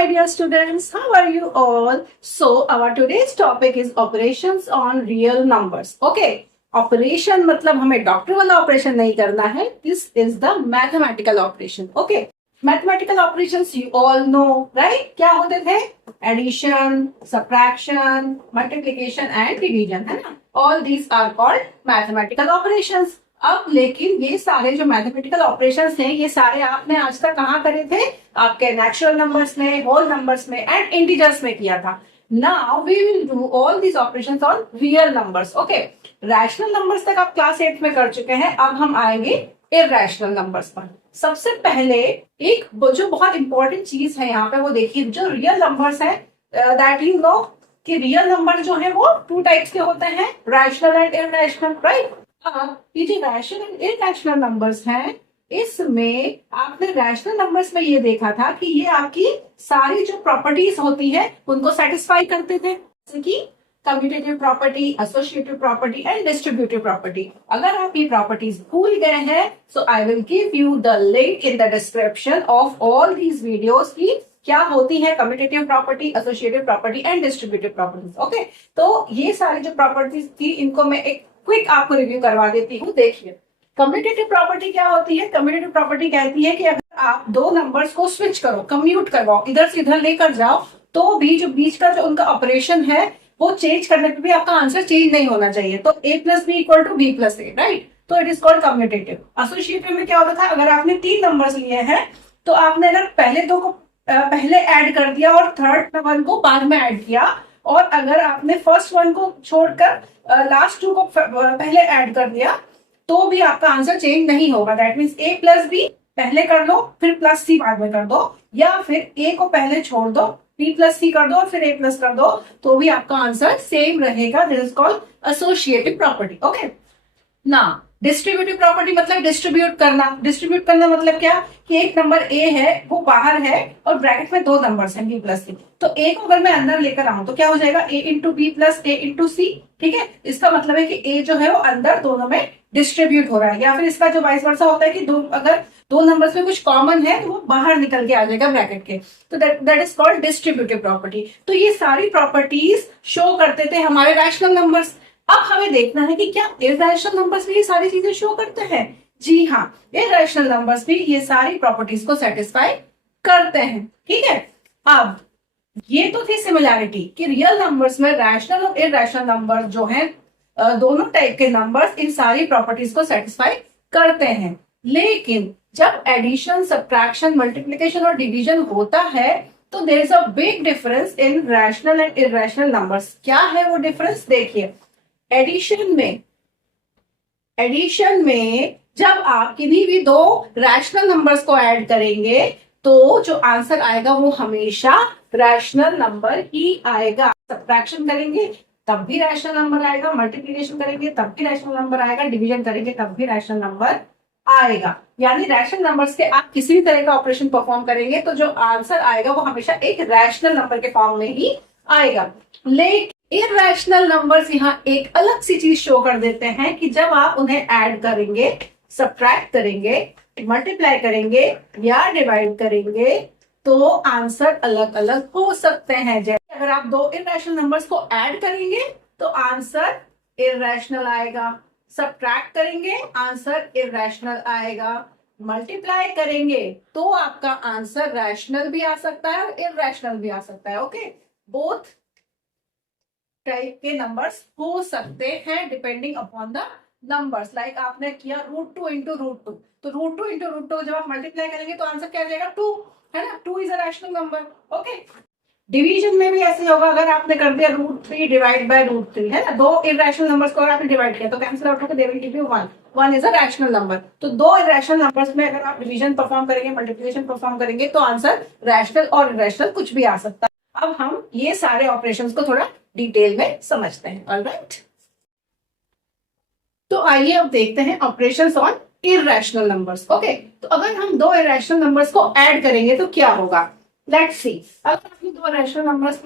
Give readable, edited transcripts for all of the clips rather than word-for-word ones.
my dear students, how are you all? So our today's topic is operations on real numbers. Okay, operation मतलब हमें doctor वाला operation नहीं करना है. This is the mathematical operation. Okay, mathematical operations you all know right. क्या होते थे? Addition, subtraction, multiplication and division, है ना. All these are called mathematical operations. अब लेकिन ये सारे जो मैथमेटिकल ऑपरेशंस हैं, ये सारे आपने आज तक कहाँ करे थे? आपके नेचुरल नंबर्स में, होल नंबर्स में एंड इंटीजर्स में किया था. Now we will do all these operations on real numbers. Okay, rational numbers तक आप क्लास 8 में कर चुके हैं. अब हम आएंगे इरैशनल नंबर्स पर. सबसे पहले एक जो बहुत इंपॉर्टेंट चीज है यहाँ पे वो देखिए, जो रियल नंबर्स है दैट यू नो कि रियल नंबर जो है वो टू टाइप्स के होते हैं, रैशनल एंड इरैशनल, राइट. ये जो रैशनल एंड इरैशनल नंबर्स हैं, इसमें आपने रैशनल नंबर्स में ये देखा था कि ये आपकी सारी जो प्रॉपर्टीज होती है उनको सेटिस्फाई करते थे, जैसे कि commutative property, associative property and distributive property. अगर आप ये प्रॉपर्टीज भूल गए हैं, so I will give you the link in the description of all these videos की क्या होती है commutative property, associative property and distributive properties. Okay, तो ये सारी जो प्रॉपर्टीज थी इनको मैं एक क्विक आपको रिव्यू करवा देती हूँ. देखिए, कम्यूटेटिव प्रॉपर्टी क्या होती है? कम्यूटेटिव प्रॉपर्टी कहती है कि अगर आप दो नंबर्स को स्विच करो, कम्यूट करवाओ, इधर से इधर लेकर जाओ, तो भी जो बीच का जो उनका ऑपरेशन है वो चेंज करने पे भी आपका आंसर चेंज नहीं होना चाहिए. तो a plus B equal to B plus A, right. तो it is called commutative. Associative में क्या होता था? अगर आपने 3 नंबर्स लिए हैं तो आपने अगर पहले 2 को पहले ऐड कर दिया और थर्ड वन को बाद में ऐड किया, और अगर आपने फर्स्ट वन को छोड़कर लास्ट 2 को पहले ऐड कर दिया तो भी आपका आंसर चेंज नहीं होगा. That means a plus B पहले कर दो फिर प्लस सी बाद में कर दो, या फिर a को पहले छोड़ दो, b प्लस सी कर दो और फिर a प्लस कर दो, तो भी आपका आंसर सेम रहेगा. This is called associative property. Okay, ना डिस्ट्रीब्यूटिव प्रॉपर्टी मतलब डिस्ट्रीब्यूट करना. डिस्ट्रीब्यूट करना मतलब क्या कि एक नंबर a है वो बाहर है और ब्रैकेट में 2 नंबर्स हैं b प्लस सी. तो a को अगर मैं अंदर लेकर आऊं तो क्या हो जाएगा? a into B plus a into C. ठीक है, इसका मतलब है कि a जो है वो अंदर दोनों में डिस्ट्रीब्यूट हो रहा है. या फिर इसका जो वाइस वर्सा होता है कि अगर 2 नंबर्स में कुछ कॉमन है तो वो बाहर निकल के आ जाएगा ब्रैकेट के. तो that is called distributive property. तो ये सारी प्रॉपर्टीज शो करते थे हमारे रैशनल नंबर्स. अब हमें देखना है कि क्या इरैशनल नंबर्स भी ये सारी चीजें शो करते हैं. जी हाँ, इरैशनल नंबर्स भी ये सारी प्रॉपर्टीज को सेटिस्फाई करते हैं. ठीक है, अब ये तो थी सिमिलैरिटी कि रियल नंबर्स में रैशनल और इरैशनल नंबर जो हैं, दोनों टाइप के नंबर्स इन सारी प्रॉपर्टीज को सेटिस्फाई करते हैं. लेकिन जब एडिशन, सब्ट्रैक्शन, मल्टीप्लिकेशन और डिवीजन होता है तो there is a big difference in rational and irrational numbers. क्या है वो डिफरेंस? देखिए, एडिशन में जब आप किन्हीं भी 2 रैशनल नंबर्स को ऐड करेंगे तो जो आंसर आएगा वो हमेशा रैशनल नंबर ही आएगा. सब्ट्रैक्शन करेंगे तब भी रैशनल नंबर आएगा, मल्टीप्लिकेशन करेंगे तब भी रैशनल नंबर आएगा, डिवीजन करेंगे तब भी रैशनल नंबर आएगा. यानी रैशनल नंबर्स के आप किसी भी तरह का ऑपरेशन परफॉर्म करेंगे तो जो आंसर आएगा वो हमेशा एक रैशनल नंबर के फॉर्म में ही आएगा. लेकिन इरैशनल नंबर्स यहाँ एक अलग सी चीज शो कर देते हैं कि जब आप उन्हें ऐड करेंगे, सब्ट्रैक्ट करेंगे, मल्टीप्लाई करेंगे या डिवाइड करेंगे तो आंसर अलग अलग हो सकते हैं. जैसे अगर आप 2 इरैशनल नंबर्स को ऐड करेंगे तो आंसर इरैशनल आएगा, सब्ट्रैक्ट करेंगे आंसर इरैशनल आएगा, मल्टीप्लाई करेंगे तो आपका आंसर रैशनल भी आ सकता है और इरैशनल भी आ सकता है. ओके, बोथ टाइप के नंबर्स हो सकते हैं depending upon the numbers. Like आपने किया √2 इंटू √2, तो √2 इंटू √2 जब आप मल्टीप्लाई करेंगे तो आंसर क्या जाएगा? 2, है ना. 2 is a rational number. Okay, division में भी ऐसे होगा. अगर आपने कर दिया √3 डिवाइड बाय √3, है ना, 2 इरैशनल नंबर्स को अगर आपने डिवाइड किया तो कैंसिल आउट होकर they will give you 1. 1 is a rational number. तो 2 इरैशनल नंबर्स में अगर आप डिवीजन परफॉर्म करेंगे, मल्टीप्लिकेशन परफॉर्म करेंगे तो आंसर रैशनल और इरैशनल कुछ भी आ सकता है. अब हम ये सारे ऑपरेशंस को थोड़ा डिटेल में समझते हैं. ऑलराइट, तो आइए अब देखते हैं operations on irrational numbers. Okay, तो अगर हम 2 इरैशनल नंबर्स को ऐड करेंगे तो क्या होगा? Let's see. अगर आपने 2 रैशनल नंबर्स,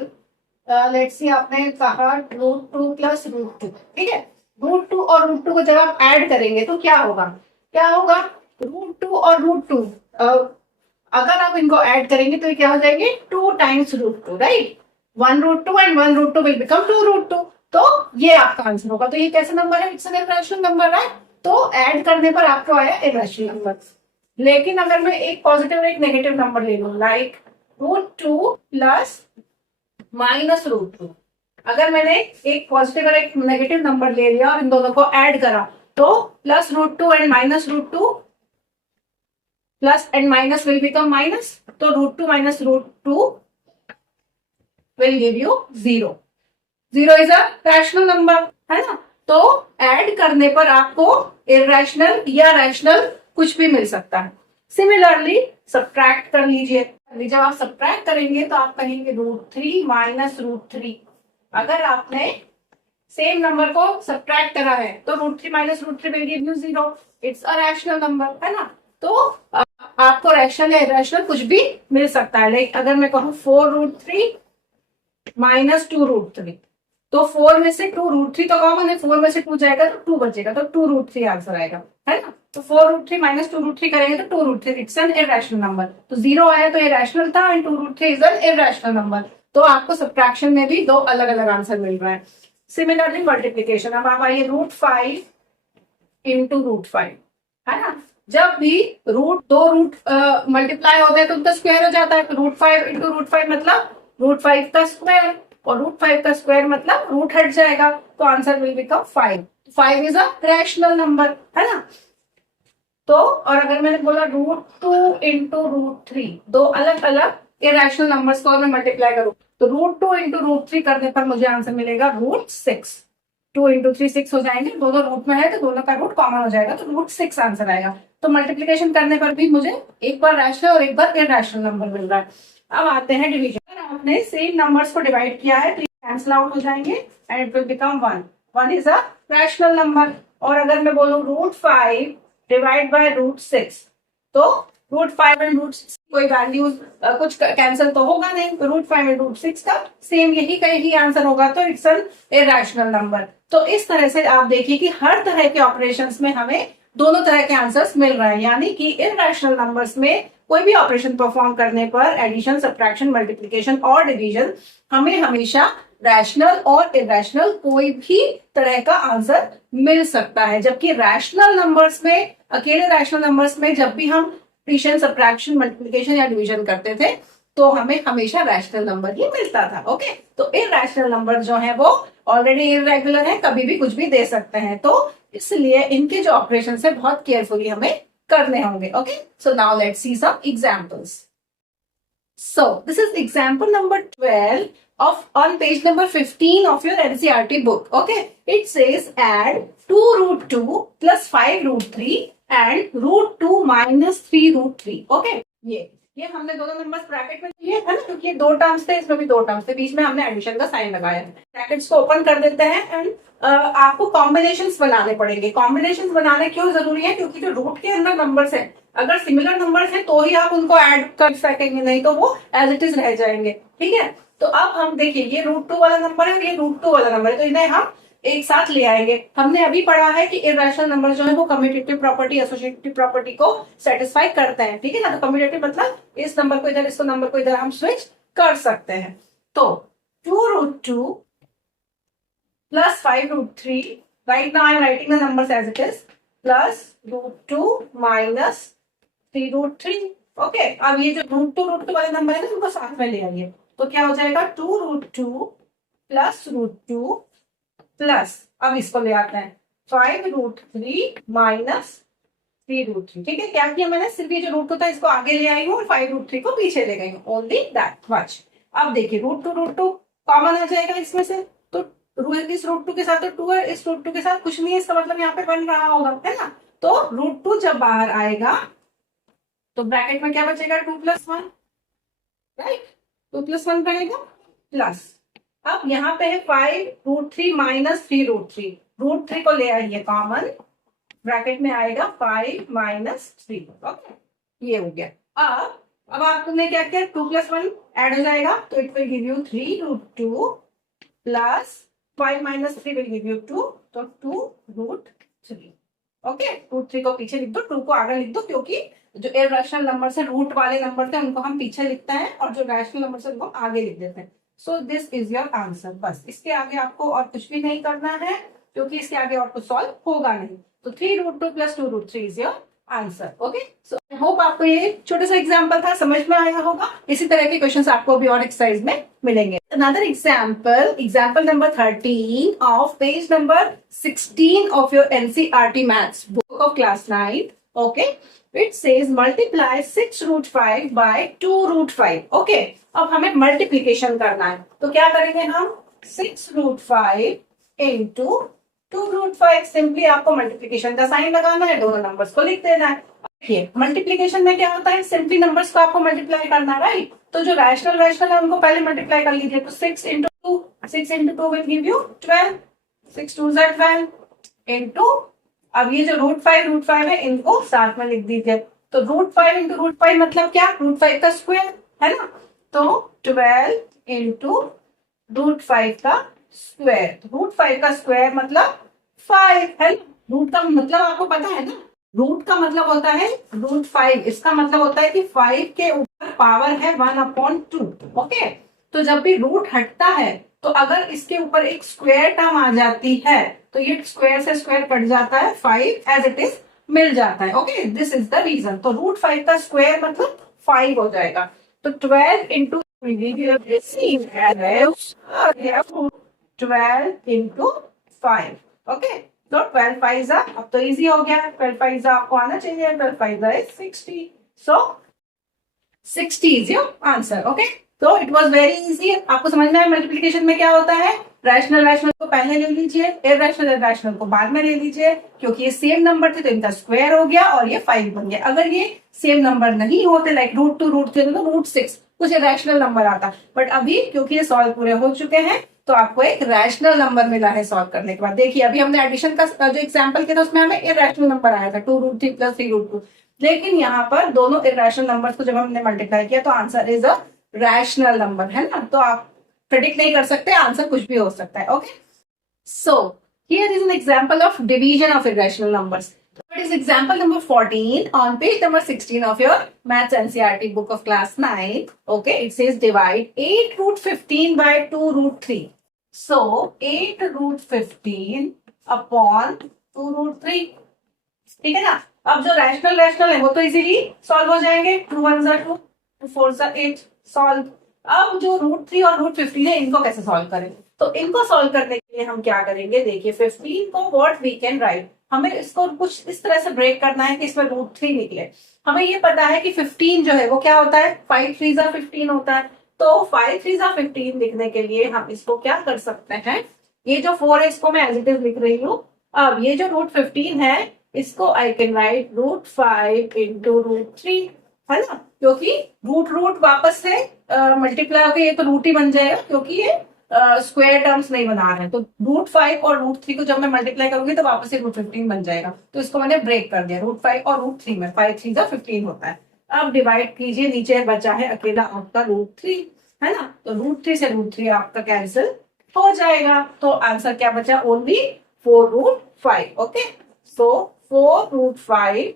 लेट्स सी आपने कहा √2 प्लस √2. ठीक है, √2 और √2 को जब आप ऐड करेंगे तो क्या होगा? क्या होगा? √2 और √2 अगर आप इनको ऐड करेंगे तो ये क्या हो जाएंगे 2 times root two, right. 1 root two and 1 root two will become 2 root two. तो ये आपका आंसर होगा। तो ये कैसा नंबर है? इट्स एन इरेशनल नंबर है। तो ऐड करने पर आपको आया इरेशनल नंबर। लेकिन अगर मैं एक पॉजिटिव और एक नेगेटिव नंबर ले लूं, like root two plus minus root two, अगर मैंने एक पॉजिटिव और एक नेगेटिव नंबर ले लिया और इन दोनों को ऐड करा तो plus root two and minus root two, plus and minus will become minus, तो root two minus root two will give you 0। 0 is a rational number, है ना। तो ऐड करने पर आपको इरेशनल या रैशनल कुछ भी मिल सकता है। सिमिलरली सब्ट्रैक्ट कर लीजिए। जब आप सब्ट्रैक्ट करेंगे तो आप कहेंगे root three minus root three. अगर आपने सेम नंबर को सब्ट्रैक्ट करा है तो root three minus root three will give you 0। It's a rational number, है ना। तो आपको रैशनल या इरेशनल कुछ भी मिल सकता है। लाइक अगर मैं कहूँ 4 root three minus 2 root three, तो 4 में से 2 रूट थ्री तो कॉमन है, 4 में से 2 जाएगा तो 2 बचेगा, तो 2 रूट थ्री आंसर आएगा, है ना। तो 4 root three minus 2 root three करेंगे तो 2 root three. It's an irrational number. तो 0 आया तो इरेशनल था and 2 root three is an irrational number. तो आपको सब्ट्रैक्शन में भी 2 अलग अलग आंसर मिल रहा है। सिमिलरली मल्टीप्लीकेशन, अब आप आइए रूट 5 इंटू रूट 5, है ना। जब भी दो रूट मल्टीप्लाई होते हैं तो उनका स्क्वायर हो जाता है। तो रूट 5 इंटू रूट 5 मतलब रूट 5 का स्क्वायर, और रूट 5 का स्क्वायर मतलब रूट हट जाएगा, तो answer will become 5। 5 is a rational number, है ना। तो और अगर मैंने बोला root two into root three, 2 अलग अलग इरेशनल नंबर्स को मैं मल्टीप्लाई करूं तो root two into root three करने पर मुझे आंसर मिलेगा रूट 6। 2 इंटू 3 6 हो जाएंगे, दोनों रूट में है तो दोनों का रूट कॉमन हो जाएगा, तो रूट 6 आंसर आएगा। तो मल्टीप्लीकेशन करने पर भी मुझे एक बार रैशनल और एक बार इरेशनल नंबर मिल रहा है। अब आते हैं डिवीजन। अगर आपने सेम नंबर्स को डिवाइड किया है तो ये कैंसिल आउट हो जाएंगे and it will become 1। 1 is a rational number. और अगर मैं बोलूं रूट 5 डिवाइड बाय रूट 6, तो रूट 5 एंड रूट 6 कोई वैल्यूज कुछ कैंसिल तो होगा नहीं, तो रूट 5 एंड रूट 6 का सेम यही आंसर होगा, तो इट्स एन इरेशनल नंबर। तो इस तरह से आप देखिए कि हर तरह के ऑपरेशंस में हमें दोनों तरह के आंसर्स मिल रहे हैं, यानी कि इरेशनल नंबर्स में कोई भी ऑपरेशन परफॉर्म करने पर एडिशन, सब्ट्रैक्शन, मल्टीप्लिकेशन और डिवीजन हमें हमेशा रैशनल और इरेशनल कोई भी तरह का आंसर मिल सकता है। जबकि रैशनल नंबर्स में, अकेले रैशनल नंबर्स में जब भी हम एडिशन, सब्ट्रैक्शन, मल्टीप्लिकेशन या डिवीजन करते थे तो हमें हमेशा रैशनल नंबर ही मिलता था। ओके, तो इरेशनल नंबर जो है वो ऑलरेडी इरेगुलर है, कभी भी कुछ भी दे सकते हैं, तो इसलिए इनके जो ऑपरेशन है बहुत केयरफुली हमें करने होंगे। Okay, so now let's see some examples. So this is example number 12 of on page number 15 of your NCERT book. Okay, it says add 2 root 2 plus 5 root 3 and root 2 minus 3 root 3. Okay, ये हमने दोनों numbers bracket में लिए है ना, क्योंकि ये 2 terms थे, इसमें भी 2 टर्म्स थे, बीच में हमने एडिशन का साइन लगाया है। ब्रैकेट्स को ओपन कर देते हैं एंड आपको कॉम्बिनेशंस बनाने पड़ेंगे। कॉम्बिनेशंस बनाने क्यों जरूरी है? क्योंकि जो रूट के अंदर नंबर्स है, अगर सिमिलर नंबर्स हैं तो ही आप उनको ऐड कर सकेंगे, नहीं तो वो एज इट इज रह जाएंगे। ठीक है, तो अब हम देखिए ये रूट 2 वाला नंबर है और ये रूट 2 वाला नंबर है, तो इन्हें हम एक साथ ले आएंगे। हमने अभी पढ़ा है कि इरेशनल नंबर जो है वो कम्यूटेटिव प्रॉपर्टी, एसोसिएटिव प्रॉपर्टी को सेटिस्फाई करते हैं। ठीक है ना, तो कम्यूटेटिव मतलब इस नंबर को इधर, इस नंबर को इधर हम स्विच कर सकते हैं। तो 2 root 2 plus 5 root 3. Right now I am writing the numbers as it is. Plus root 2 minus 3 root 3. Okay. अब ये जो रूट टू वाले नंबर है ना, उनको साथ में ले आइए, तो क्या हो जाएगा 2 रूट 2 प्लस रूट 2 प्लस, अब इसको ले आते हैं 5 रूट 3 माइनस 3 रूट 3। ठीक है, क्या किया मैंने? सिर्फ ये जो रूट 2 था इसको आगे ले आई हूँ और 5 रूट 3 को पीछे ले गई हूँ। Only that much. अब देखिए रूट टू कॉमन आ जाएगा इसमें से, तो इस रूट 2 के साथ तो 2 है, इस रूट 2 के साथ कुछ नहीं है, इसका मतलब यहाँ पे बन रहा होगा, है ना। तो रूट 2 जब बाहर आएगा तो ब्रैकेट में क्या बचेगा? 2 प्लस 1, राइट। 2 प्लस 1 बनेगा प्लस, अब यहाँ पे है 5 रूट 3 माइनस 3 रूट 3। रूट 3 को ले आइए कॉमन, ब्रैकेट में आएगा 5 माइनस 3। ओके, ये हो गया। अब आपने क्या किया? 2 प्लस 1 ऐड हो जाएगा, तो it will give you 3 root 2 plus 5 minus 3 will give you 2, तो 2 root 3। ओके, रूट 3 को पीछे लिख दो, 2 को आगे लिख दो, क्योंकि जो इरेशनल नंबर से रूट वाले नंबर थे उनको हम पीछे लिखते हैं और जो रैशनल नंबर से उनको आगे लिख देते हैं. So this is your answer. बस इसके आगे आपको और कुछ भी नहीं करना है, क्योंकि इसके आगे और कुछ सॉल्व होगा नहीं. तो 3√2 + 2√3 is your answer. Okay, so I hope आपको ये छोटा सा एग्जांपल था समझ में आया होगा. इसी तरह के क्वेश्चंस आपको भी और एक्सरसाइज में मिलेंगे. Another example number 13 of page number 16 of your NCERT maths book of class 9. Okay, it says multiply 6√5 by 2√5. Okay, अब हमें मल्टीप्लीकेशन करना है, तो क्या करेंगे हम? 6√5 इंटू 2√5. सिंपली आपको मल्टीप्लीकेशन का साइन लगाना है, दोनों नंबर्स को लिख देना है. देखिए मल्टीप्लीकेशन में क्या होता है, सिंपली नंबर्स को आपको मल्टीप्लाई करना, राइट? तो जो रैशनल है उनको पहले मल्टीप्लाई कर लीजिए. तो 6 into 2 will give you 12. 6 2 12 into, अब ये जो √5 है इनको साथ में लिख दीजिए. तो √5 इंटू √5 मतलब क्या? √5 का स्क्वायर है ना. तो 12 इंटू √5 का स्क्वायर. √5 का स्क्वायर मतलब 5 है ना. रूट का मतलब आपको पता है ना, रूट का मतलब होता है √5. इसका मतलब होता है कि 5 के ऊपर पावर है 1/2. ओके, तो जब भी रूट हटता है तो अगर इसके ऊपर एक स्क्वायर टर्म आ जाती है तो ये स्क्वायर से स्क्वायर कट जाता है, 5 एज इट इज मिल जाता है. Okay, this is the reason. तो √5 का स्क्वायर मतलब 5 हो जाएगा. तो 12 इंटू 12 इंटू 5. ओके, तो 12 5 अब तो इजी हो गया. 12 5 आपको आना चाहिए. 12 5 is 60. So 60 is your answer. Okay, तो इट वॉज वेरी इजी. आपको समझ में आया मल्टीप्लीकेशन में क्या होता है. रैशनल को पहले ले लीजिए, इरैशनल को बाद में ले लीजिए, क्योंकि ये सेम नंबर थे तो इनका स्क्वायर हो गया और ये 5 बन गया. अगर ये सेम नंबर नहीं होते, लाइक √2 √3 तो √6 कुछ इरैशनल नंबर आता. बट अभी क्योंकि ये सॉल्व पूरे हो चुके हैं तो आपको एक रैशनल नंबर मिला है सॉल्व करने के बाद. देखिए अभी हमने एडिशन का जो एग्जाम्पल किया था उसमें हमें इरैशनल नंबर आया था 2√3 + 3√2. लेकिन यहाँ पर दोनों इरैशनल नंबर्स को जब हमने मल्टीप्लाई किया तो answer is a rational number, है ना. तो आप प्रेडिक्ट नहीं कर सकते, आंसर कुछ भी हो सकता है. Okay, so here is an example of division of irrational numbers. It is example number 14 on page number 16 of your Maths NCERT book of class 9. Okay, it says divide 8√15 by 2√3. So 8√15 upon 2√3. ठीक है ना. अब जो rational है वो तो easily solve हो जाएंगे. 2 1 2, 2 4 8 सॉल्व. अब जो √3 और √15 है इनको कैसे सॉल्व करें? तो इनको सॉल्व करने के लिए हम क्या करेंगे, देखिए 15 को व्हाट वी कैन राइट. हमें इसको कुछ इस तरह से ब्रेक करना है कि इसमें √3 निकले. हमें ये पता है कि 15 जो है वो क्या होता है, 5 3 15 होता है. तो 5 3 15 लिखने के लिए हम इसको क्या कर सकते हैं, ये जो 4 है इसको मैं एज इट इज लिख रही हूँ. अब ये जो √15 है इसको आई कैन राइट √5 इंटू √3, है ना. क्योंकि रूट वापस से मल्टीप्लाई होकर ये तो रूट ही बन जाएगा, क्योंकि ये स्क्वायर टर्म्स नहीं बना रहे हैं. तो √5 और √3 को जब मैं मल्टीप्लाई करूंगी तो वापस से √15 बन जाएगा. तो इसको मैंने ब्रेक कर दिया. √5 और √3 में 5 3 15 होता है. अब डिवाइड कीजिए, नीचे बचा है अकेला आपका √3, है ना. तो √3 से √3 आपका कैंसिल हो जाएगा. तो आंसर क्या बचा, only 4√5. Okay, so 4√5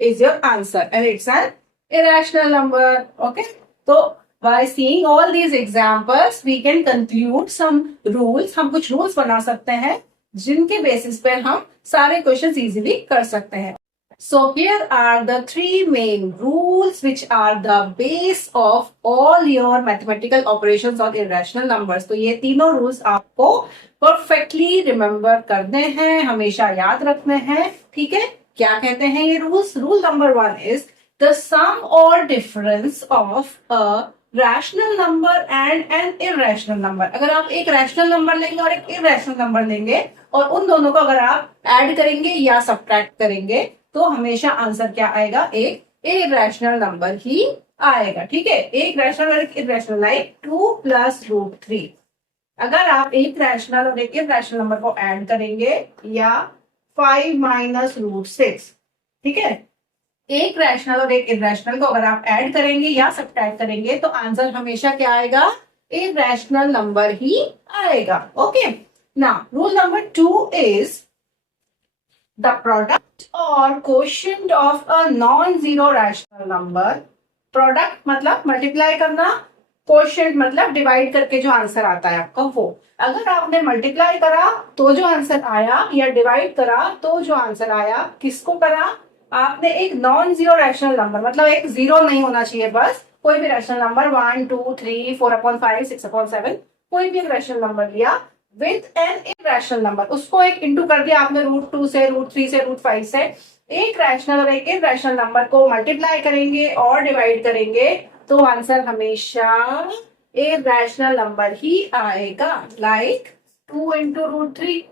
is your answer and it's an irrational number. Okay, so by seeing all these examples we can conclude some rules. हम कुछ rules बना सकते हैं जिनके बेसिस पर हम सारे क्वेश्चंस इजीली कर सकते हैं. So here are the 3 main rules which are the base of all your mathematical operations on irrational numbers. तो ये तीनों rules आपको perfectly remember करने हैं, हमेशा याद रखने हैं. ठीक है, क्या कहते हैं ये rules. Rule number 1 is the sum or difference of a rational number and an irrational number. अगर आप एक रैशनल नंबर लेंगे और एक इरैशनल नंबर लेंगे और उन दोनों को अगर आप ऐड करेंगे या सब्ट्रैक्ट करेंगे तो हमेशा आंसर क्या आएगा, एक इरैशनल नंबर ही आएगा. ठीक है, एक रैशनल और एक इरैशनल, लाइक 2 + √3. अगर आप एक रैशनल और एक इरैशनल नंबर को ऐड करेंगे या 5 - √6, ठीक है, एक रैशनल और एक इरैशनल को अगर आप ऐड करेंगे या सब्ट्रैक्ट करेंगे तो आंसर हमेशा क्या आएगा, इरैशनल नंबर ही आएगा. Okay, now rule number 2 is the product or quotient of a non zero rational number. Product मतलब मल्टीप्लाई करना, कोशेंट मतलब डिवाइड करके जो आंसर आता है आपका वो। अगर आपने मल्टीप्लाई करा तो जो आंसर आया या डिवाइड करा तो जो आंसर आया, किसको करा आपने? एक नॉन जीरो रैशनल नंबर, मतलब एक जीरो नहीं होना चाहिए, बस कोई भी रैशनल नंबर 1 2 3 4/5 6/7 कोई भी एक रैशनल नंबर लिया विद एन इरेशनल नंबर, उसको एक इंटू कर दिया आपने √2 से, √3 से, √5 से। एक रैशनल और एक इरेशनल नंबर को मल्टीप्लाई करेंगे और डिवाइड करेंगे तो आंसर हमेशा इरेशनल नंबर ही आएगा। लाइक 2 इंटू √3,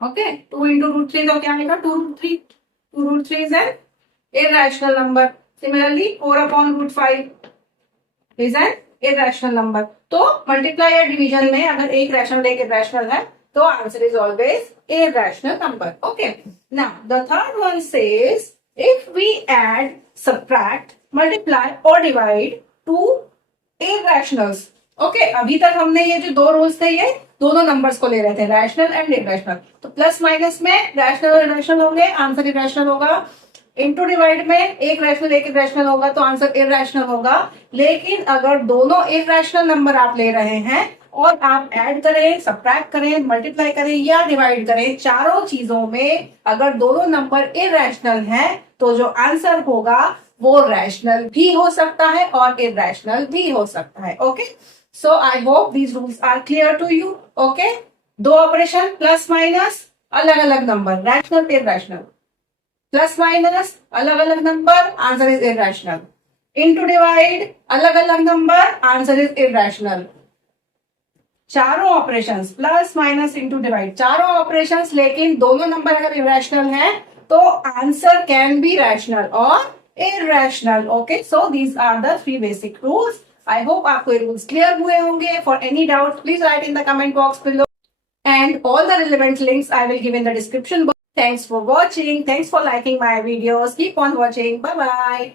ओके 2 इंटू √3 तो क्या आएगा? 2√3। 2√3 is an irrational number. Similarly 4/√5 is an irrational number. तो मल्टीप्लाई या डिवीजन में अगर एक रैशनल एक इरेशनल है तो answer is always irrational number. Okay. Now the third one says if we add, subtract, multiply or divide two irrationals. Okay अभी तक हमने ये जो दो रूल्स थे ये दोनों नंबर्स को ले रहे थे, रैशनल एंड इरेशनल। तो प्लस माइनस में रैशनल और इरेशनल होंगे, आंसर इरेशनल होगा। इंटू डिवाइड में एक रैशनल एक इरेशनल होगा तो आंसर इरेशनल होगा। लेकिन अगर दोनों इरेशनल नंबर आप ले रहे हैं और आप ऐड करें, सब्ट्रैक्ट करें, मल्टीप्लाई करें या डिवाइड करें, चारों चीजों में अगर दोनों नंबर इरेशनल हैं तो जो आंसर होगा वो रैशनल भी हो सकता है और इरेशनल भी हो सकता है। Okay, so I hope these rules are clear to you. Okay, दो ऑपरेशन प्लस माइनस अलग अलग number, rational irrational, plus minus अलग अलग number, answer is irrational. Into divide अलग अलग नंबर, आंसर इज इरेशनल। चारों operations plus minus into divide, चारों operations लेकिन दोनों नंबर अगर इरेशनल हैं तो आंसर कैन बी रैशनल और irrational. Okay, so these are the 3 basic rules. I hope आपको ये रूल्स क्लियर हुए होंगे। For any doubt please right in the comment box below and all the relevant links I will give in the description box. Thanks for watching. Thanks for liking my videos. Keep on watching. Bye bye.